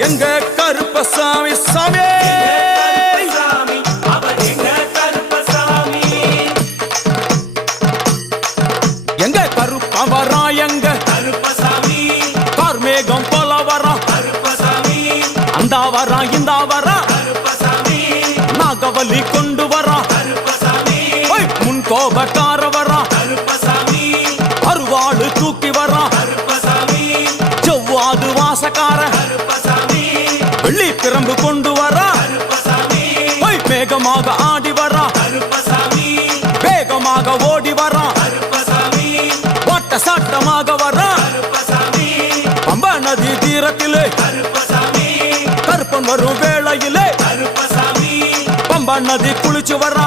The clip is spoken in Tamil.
எங்க கருப்பசாமி சாமி எங்க கருப்பா வரா எங்க கருப்பசாமி கார்மேகம் போல வரா கருப்பசாமி அந்த வரா இந்த வரா கருப்பசாமி நாகவலி கொண்டு வரா கருப்பசாமி முன் கோபக்கார வரா கருப்பசாமி அருவாளு தூக்கி வரா கருப்பசாமி செவ்வாது வாசக்கார கருப்பசாமி வெள்ளி பிரம்பு கொண்டு வரா கருப்பசாமி வேகமாக ஆடி வரா கருப்பசாமி வேகமாக ஓடி வரா கருப்பசாமி ஓட்ட சாட்டமாக வரா கருப்பசாமி பம்பா நதி தீரத்திலே கருப்பசாமி கருப்பன் வரும் வேளையிலே கருப்பசாமி பம்பா நதி குளிச்சு வரா